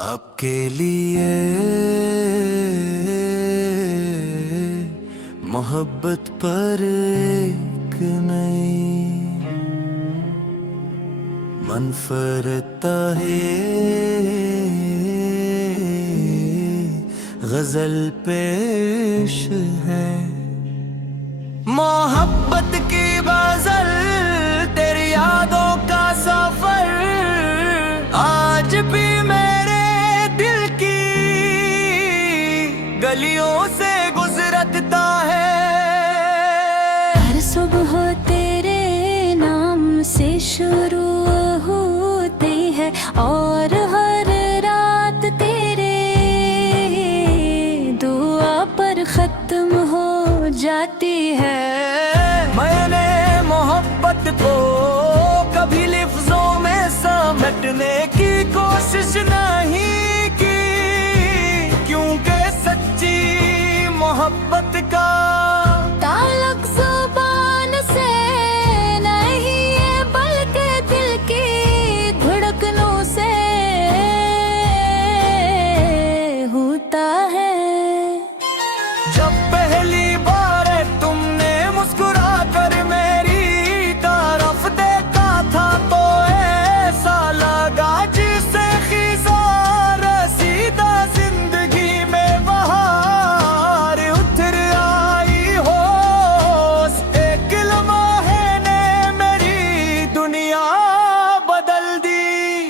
आपके लिए मोहब्बत पर एक नई मनफरता है, गजल पेश है। मोहब्बत की गजल, तेरी यादों का सफर आज भी मेरे दिल की गलियों से गुजरता है। हर सुबह तेरे नाम से शुरू होती है और हर रात तेरे दुआ पर खत्म हो जाती है। मैंने मोहब्बत को कभी लिफ्जों में समेटने की कोशिश नहीं की, क्योंकि सच्ची मोहब्बत का ताल्लुक ज़ुबान से नहीं है बल्कि दिल की धड़कनों से होता है। जब पहली बार तुमने मुस्कुरा कर मेरी तरफ देखा था तो ऐसा लगा जिसे खिज़ार सीधा जिंदगी में बहार उतर आई हो। एक लम्हे ने मेरी दुनिया बदल दी।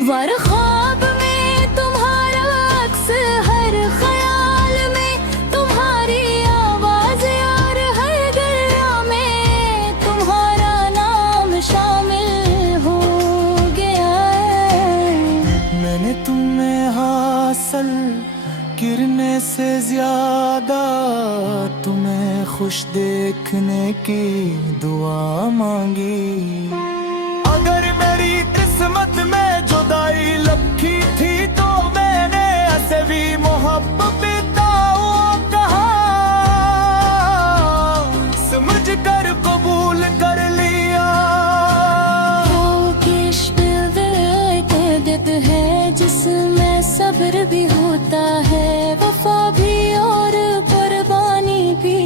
वर ख्वाब में तुम्हारा अक्स, हर ख्याल में तुम्हारी आवाज, और हर दरिया में तुम्हारा नाम शामिल हो गया है। मैंने तुम्हें हासिल करने से ज्यादा तुम्हें खुश देखने की दुआ मांगी। अगर मेरी किस्मत में जुदाई लिखी थी तो मैंने ऐसे भी मोहब्बत कहा, समझ कर कबूल कर लिया। वो इश्क़ अक़ीदत है जिसमें सब्र भी होता है, वफा भी और कुर्बानी भी।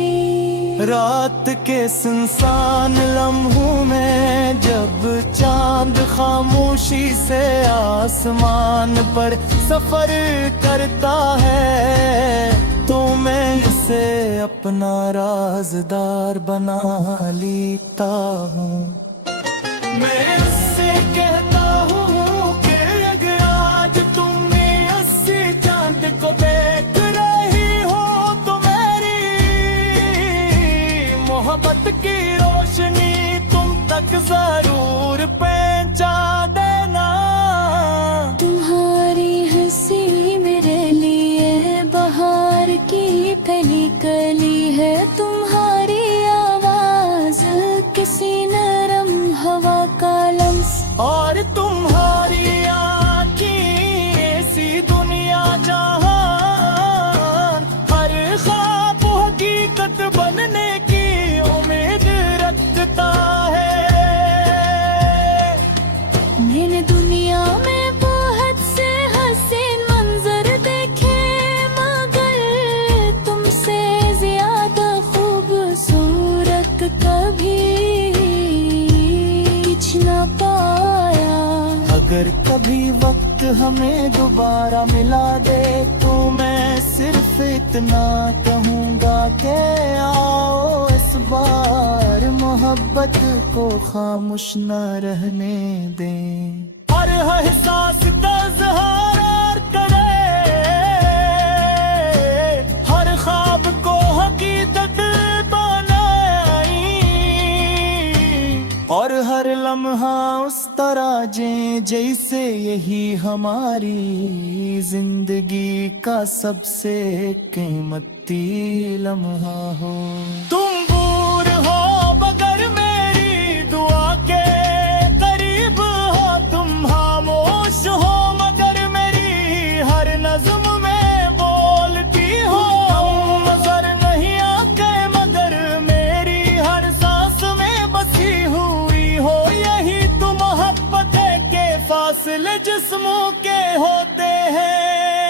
रात के सुनसान लम्हों में जब चांद खामोशी से आसमान पर सफर करता है तो मैं इसे अपना राज़दार बना लेता हूँ। मैं उससे कहता हूँ कि अगर आज तुमने अस्सी चांद को देख रही हो तो मेरी मोहब्बत की रोशनी तुम तक जरूर पहुंचा देना। तुम्हारी हंसी मेरे लिए बहार की पहली कली है, तुम्हारी आवाज किसी नरम हवा का लम्स, और तुम्हारी आँखें ऐसी दुनिया जहान हर ख्वाब हकीकत बनने की उम्मीद रखता है। मैंने दुनिया में बहुत से हसीन मंजर देखे मगर तुमसे ज्यादा खूबसूरत कभी कुछ न पाया। अगर कभी वक्त हमें दोबारा मिला दे तो मैं सिर्फ इतना कहूँगा कि आओ इस बार मोहब्बत को खामोश न रहने दें। हर एहसास का इज़हार करे, हर ख्वाब को हकीकत बनाई, और हर लम्हा उस तरह जैसे यही हमारी जिंदगी का सबसे कीमती लम्हा हो। तुम दूर हो मगर मेरी दुआ के करीब हो, तुम खामोश हो मगर मेरी हर नज़्म में बोलती हो। तुम नजर नहीं आते मगर मेरी हर सांस में बसी हुई हो। यही तो मोहब्बत है के फासले जिस्मों के होते हैं।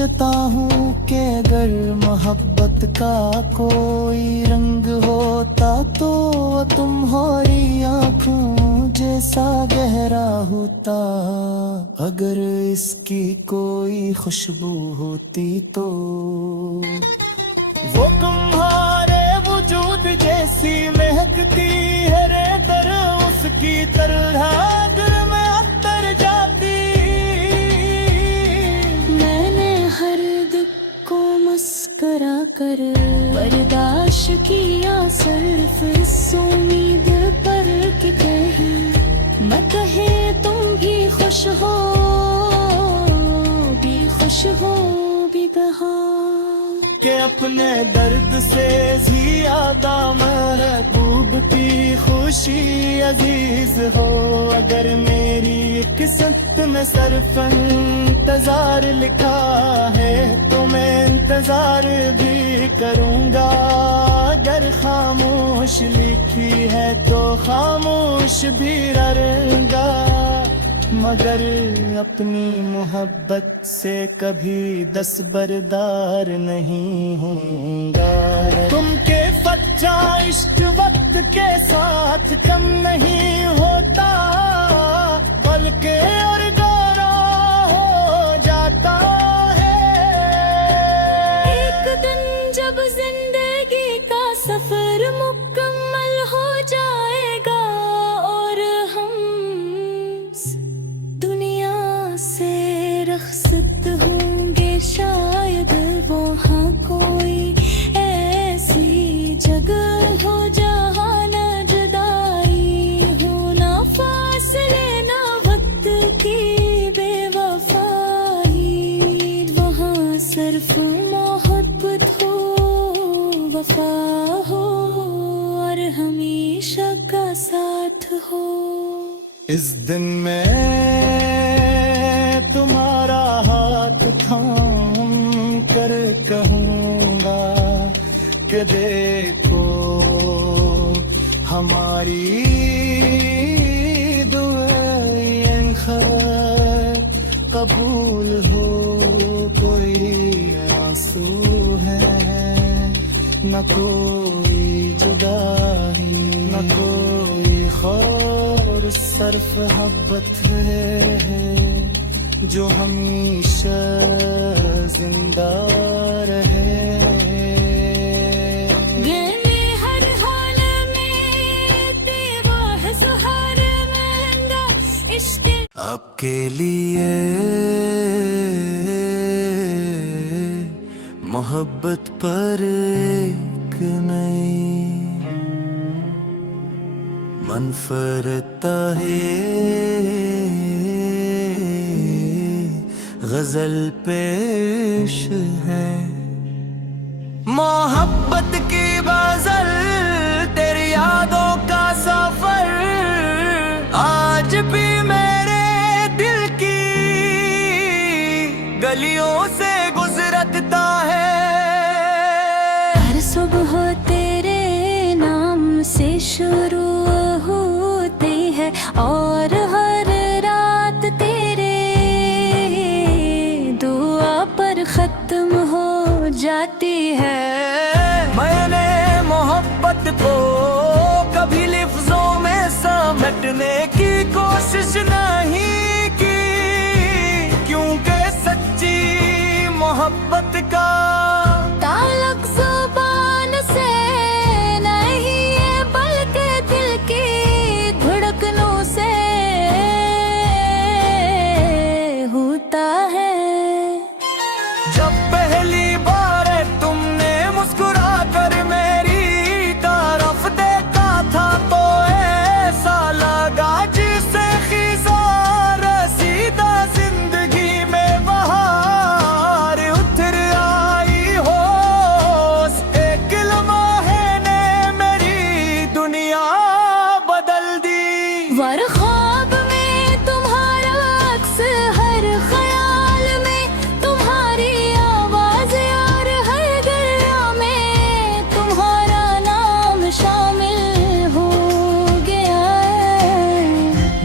सोचता हूँ कि अगर मोहब्बत का कोई रंग होता तो तुम्हारी आँखों जैसा गहरा होता। अगर इसकी कोई खुशबू होती तो वो तुम्हारे वजूद जैसी महकती है रे तर उसकी तरह दिल में अतर जाती। मैंने हर दुख को मस्करा कर बर्दाश्त किया सिर्फ इस उम्मीद पर कि कहीं मैं कहे तुम भी खुश हो भी कहा कि अपने दर्द से ज्यादा महबूब की खुशी अजीज हो। अगर मेरी किस्मत में सिर्फ इंतजार लिखा है तो मैं इंतजार भी करूँगा। अगर खामोश लिखी है तो खामोश भी रहूँगा। मगर अपनी मोहब्बत से कभी दस्तबरदार नहीं होऊंगा। तुमके सच्चा इश्क वक्त के साथ कम नहीं होता बल्कि और गहरा हो जाता है। एक दिन जब जिंदगी का सफर मुकम्मल हो जाएगा और हम दुनिया से रखसत होंगे, शायद वहाँ कोई ऐसी जगह हो जहाँ ना जुदाई हो, ना फासले ना वक्त की बेवफाई। वहाँ सिर्फ मोहब्बत हो, वफा हो और हमेशा का साथ हो। इस दिन मैं तुम्हारा हाथ थाम कर कहूँगा कि देखो हमारी दुआएं खैर कबूल हो। कोई आंसू है न कोई जुदाई न कोई खौर, सिर्फ मोहब्बत है जो हमेशा जिंदा रहे। हर हाल में तेरा है सहारा महंगा इश्क आपके लिए मोहब्बत पर एक नई मनफरता है गजल पेश है। मोहब्बत की गजल तेरी यादों का सफर आज भी मेरे दिल की गलियों से गुजरता है। हर सुबह तेरे नाम से शुरू होती है और हर रात तेरे दुआ पर खत्म हो जाती है। मैंने मोहब्बत को कभी लफ्जों में समेटने की कोशिश नहीं की, क्योंकि सच्ची मोहब्बत का ताल्लुक ज़ुबान से नहीं है बल्कि दिल की धड़कनों से होता है। जब पहली बार तुमने मुस्कुरा कर मेरी तरफ देखा था तो ऐसा लगा जिसे खिज़ार सीधा जिंदगी में बहार उतर आई हो। एक लम्हे ने मेरी दुनिया बदल दी। वर ख्वाब में तुम्हारा अक्स, हर ख्याल में तुम्हारी आवाज और हर गलिया में तुम्हारा नाम शामिल हो गया है।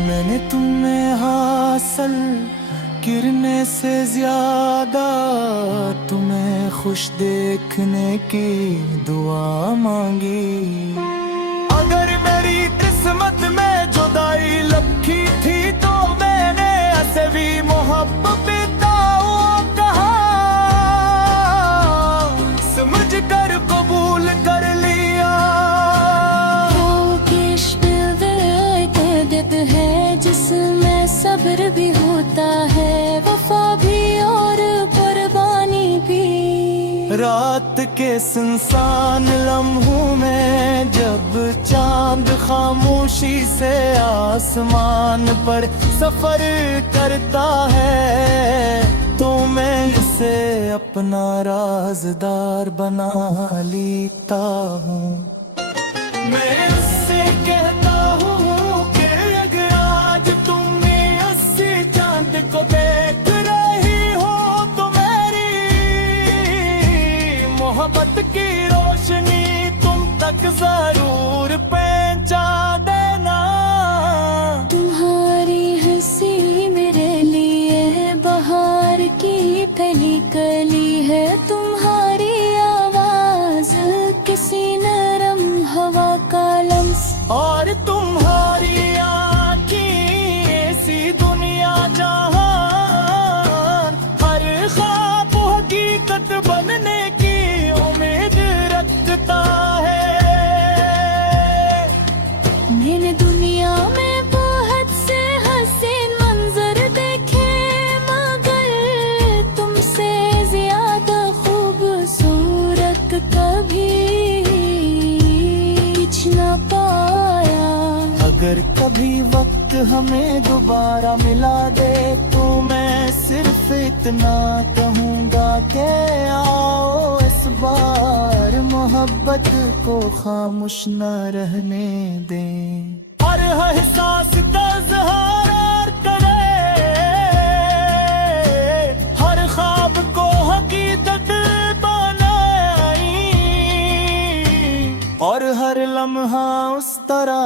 मैंने तुम्हें हासिल गिरने से ज्यादा तुम्हें खुश देखने की दुआ मांगी। अगर मेरी किस्मत में जुदाई लिखी थी तो मैंने ऐसे भी मोहब्बत कहा, समझ कर कबूल कर लिया। है जिसमें सब्र भी होता है, वफा भी और कुर्बानी भी। रात के सुनसान लम्हों में जब चांद खामोशी से आसमान पर सफर करता है, तो मैं इसे अपना राज़दार बना लेता हूँ। मैं उससे कहता हूँ को देख रही हो तो मेरी मोहब्बत की रोशनी तुम तक जरूर पहुंचा देना। तुम्हारी हंसी मेरे लिए बहार की फैली कली है, तुम्हारी आवाज किसी नरम हवा का लम्स, और तुम्हारी आँखें ऐसी दुनिया जहां हकीकत बनने की उम्मीद रखता है। मैंने दुनिया में बहुत से हसीन मंजर देखे, मगर तुमसे ज्यादा खूबसूरत कभी कुछ न पाया। अगर कभी वक्त हमें दोबारा मिला दे तो मैं सिर्फ इतना कहूँगा कि आओ इस बार मोहब्बत को खामोश न रहने दें। हर एहसास का इज़हार करे, हर ख्वाब को हकीकत बनाई, और हर लम्हा उस तरह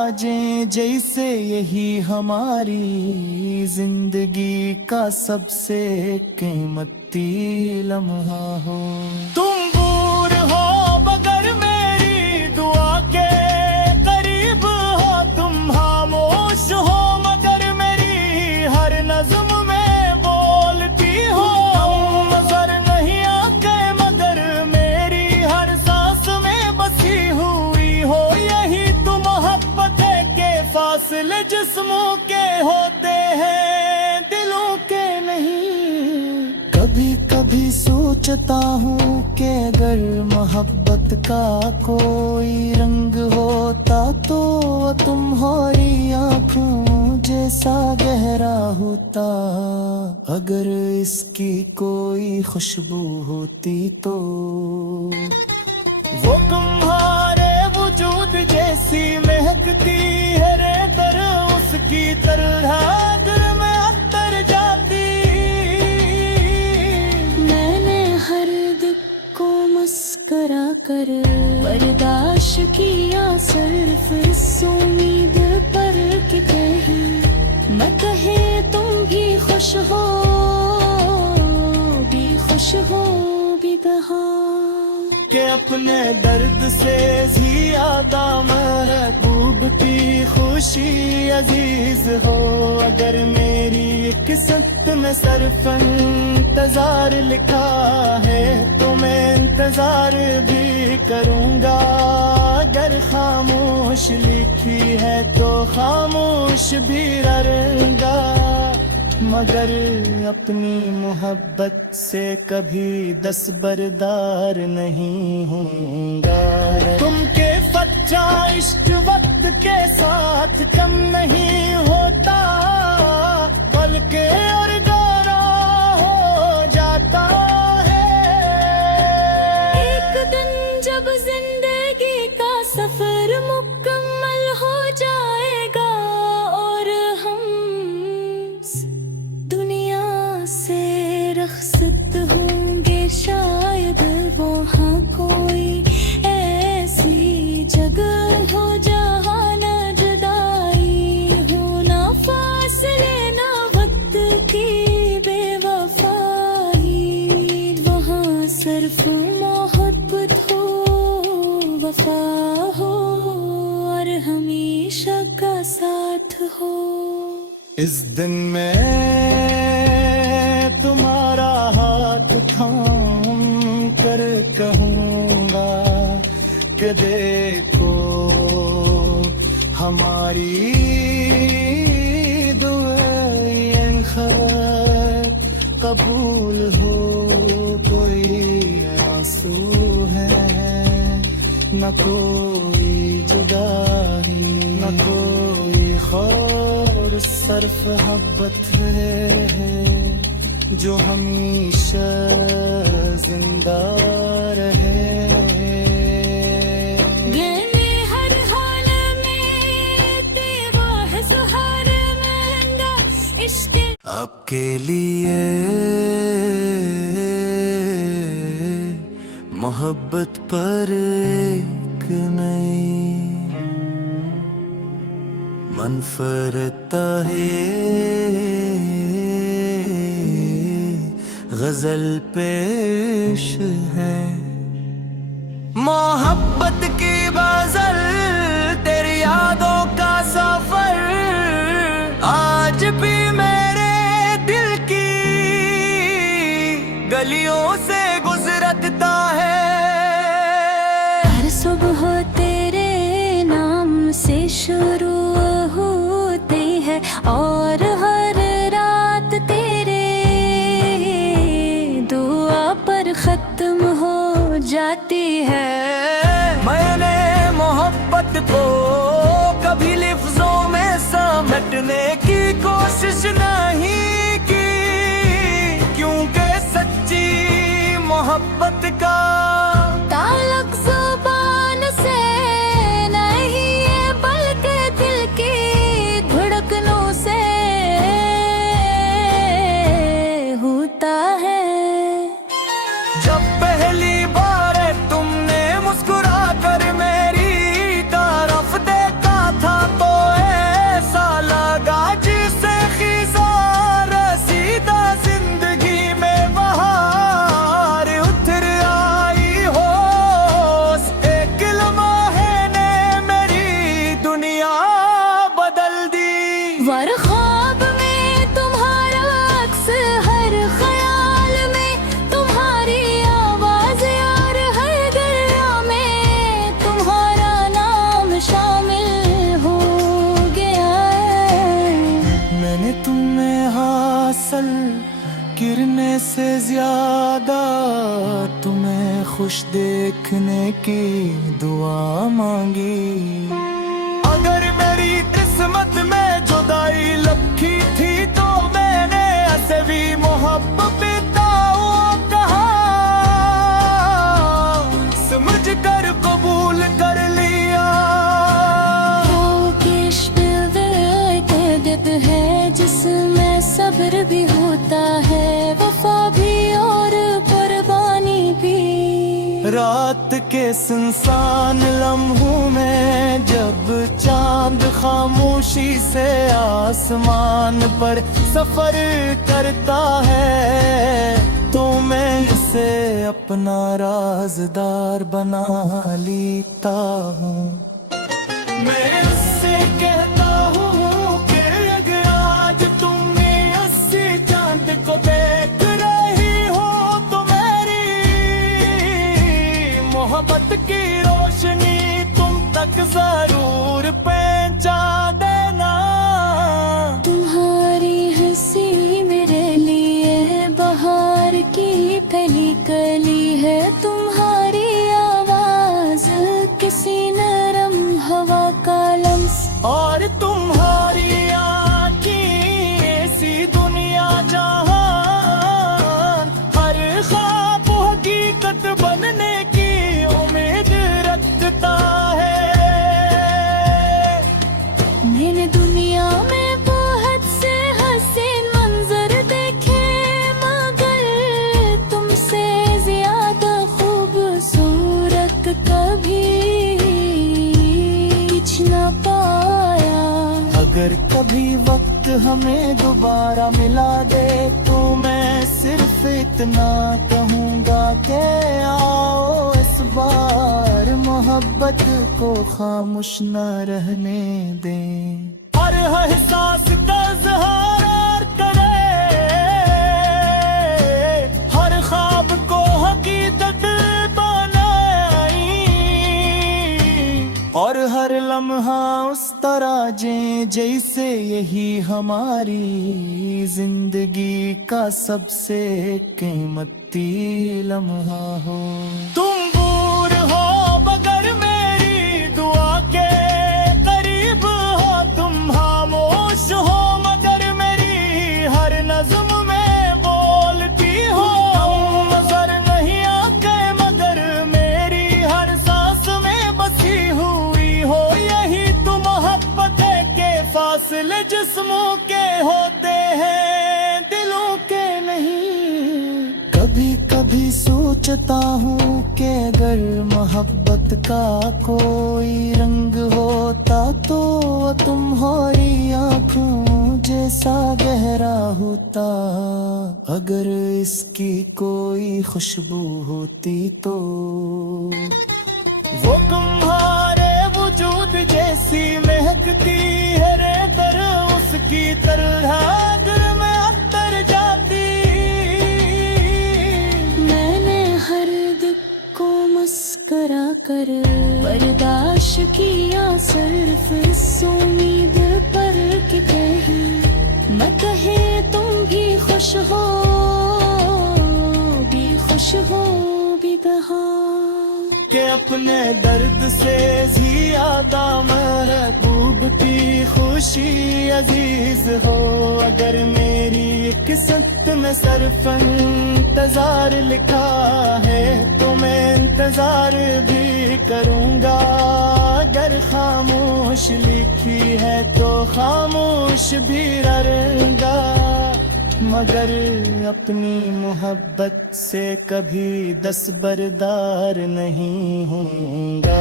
जैसे यही हमारी जिंदगी का सबसे कीमती लम्हा हो। तुम दूर हो मगर मेरी दुआ के करीब हो, तुम खामोश हो मगर मेरी हर नज़्म में बोलती हो। नजर नहीं आके मगर मेरी हर सांस में बसी हुई हो, यही तो मोहब्बत है के फासले जिस्मों के होते हैं दिलों के नहीं। कभी कभी सोचता हूँ कि अगर मोहब्बत का कोई रंग होता तो तुम्हारी आँखों जैसा गहरा होता, अगर इसकी कोई खुशबू होती तो वो तुम्हारे वजूद जैसी महकती है रे तर, उसकी तरह दिल में अतर जाती। मैंने हर दुख को मुस्करा कर बर्दाश्त किया, सिर्फ इस उम्मीद पर कि कहीं मैं कहे तुम भी खुश हो, भी खुश हो भी कहा के अपने दर्द से ज्यादा महबूब की खुशी अजीज हो। अगर मेरी किस्मत में सिर्फ इंतजार लिखा है तो मैं इंतजार भी करूँगा, अगर खामोश लिखी है तो खामोश भी रहूँगा, मगर अपनी मोहब्बत से कभी दस्तबरदार नहीं होऊंगा। तुमके सच्चा इश्क वक्त के साथ कम नहीं होता, बल्कि और गहरा हो जाता है। एक दिन जब जिंदगी का सफर मुकम्मल हो जाएगा और हम दुनिया से रखसत होंगे, शायद वहाँ कोई ऐसी जगह हो जहाँ ना जुदाई हो, ना फासले ना इस दिन मैं तुम्हारा हाथ थाम कर कहूँगा कि देखो हमारी दुआएं खैर कबूल हो। कोई आंसू है न कोई जुदाई न कोई खौर, सिर्फ मोहब्बत है जो हमेशा जिंदा रहे। गले हर हाल में तेरा है सहारा इश्क आपके लिए मोहब्बत पर एक नई मनफरता है, गजल पेश है। मोहब्बत की गजल तेरी यादों का सफर आज भी मेरे दिल की गलियों से गुजरता है। हर सुबह तेरे नाम से शुरू होती है और हर रात तेरे दुआ पर खत्म हो जाती है। मैंने मोहब्बत को कभी लिफ्जों में समेटने की कोशिश नहीं की, क्योंकि सच्ची मोहब्बत का ताल्लुक ज़ुबान से नहीं है बल्कि दिल की धड़कनों से होता है। जब पहली बार तुमने मुस्कुरा कर मेरी तरफ देखा था तो ऐसा लगा जिसे खिज़ा रसीदा जिंदगी में बहार उतर आई हो। एक लम्हे ने मेरी दुनिया बदल दी। वर ख्वाब में तुम्हारा अक्स, हर ख्याल में तुम्हारी आवाज, यार हर दरिया में तुम्हारा नाम शामिल हो गया है। मैंने तुम्हें हासिल करने से ज्यादा तुम्हें खुश देखने की दुआ मांगी। अगर मेरी किस्मत में जुदाई लिखी थी तो मैंने ऐसे भी मोहब्बत कहा, समझ कर कबूल कर लिया। है जिसमें सब्र भी होता है, वफा भी और कुर्बानी भी। रात के सुनसान लम्हों में जब चांद खामोशी से आसमान पर सफर करता है तो मैं इसे अपना राज़दार बना लेता हूँ। मैं उससे कहता हूँ कि अगर आज तुमने अस्सी चांद को देख रही हो तो मेरी मोहब्बत की रोशनी तुम तक जरूर पहुंचा देना। तुम्हारी हंसी मेरे लिए बहार की पहली कली है, तुम्हारी आवाज किसी नरम हवा का लम्स, और तुम्हारी आँखें ऐसी दुनिया जहान हर ख्वाब हकीकत बनने की उम्मीद रखता है। मैंने दुनिया में बहुत से हसीन मंजर देखे मगर तुमसे ज्यादा खूबसूरत कभी कुछ न पाया। अगर कभी वक्त हमें दोबारा मिला दे तो मैं सिर्फ इतना कहूँगा कि आओ इस बार मोहब्बत को खामोश न रहने दें। हर एहसास का इज़हार करे, हर ख्वाब को हकीकत बनाई, और हर लम्हा उस तरह जे जैसे यही हमारी जिंदगी का सबसे कीमती लम्हा हो। तुम दूर हो मगर मेरी दुआ के करीब हो, तुम खामोश हो मगर मेरी हर नज़्म में बोलती हो। तुम नजर नहीं आते मगर मेरी हर सांस में बसी हुई हो, यही तो मोहब्बत है के फासले जिस्मों के होते हैं दिलों के नहीं। कभी कभी सोचता हूँ कि अगर मोहब्बत का कोई रंग होता तो तुम्हारी आँखों जैसा गहरा होता, अगर इसकी कोई खुशबू होती तो वो तुम्हारे वजूद जैसी महकती है रे तर, उसकी तरह दिल में अतर जाती। मैंने हर दुख को मस्करा कर बर्दाश्त किया, सिर्फ इस उम्मीद पर कि कहीं मैं कहे तुम भी खुश हो, भी खुश हो भी कहा के अपने दर्द से ज्यादा महबूब की खुशी अजीज हो। अगर मेरी किस्मत में सिर्फ इंतजार लिखा है तो मैं इंतजार भी करूँगा, अगर खामोश लिखी है तो खामोश भी रहूँगा, मगर अपनी मोहब्बत से कभी दस्तबरदार नहीं होऊंगा।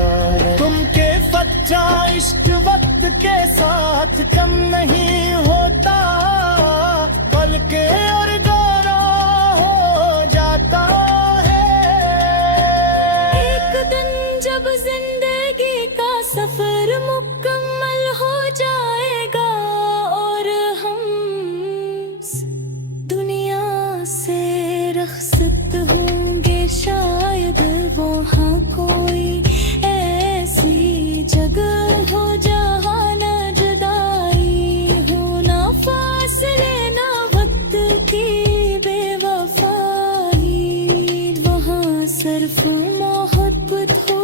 तुमके सच्चा इश्क वक्त के साथ कम नहीं होता, बल्कि और गहरा हो जाता है। एक दिन जब जिंदगी का सफर मुकम्मल हो जाएगा और हम दुनिया से रखसत होंगे, शायद वहाँ कोई ऐसी जगह हो जहाँ ना जुदाई हो, ना फासले ना वक्त की बेवफाई, वहाँ सिर्फ मोहब्बत हो।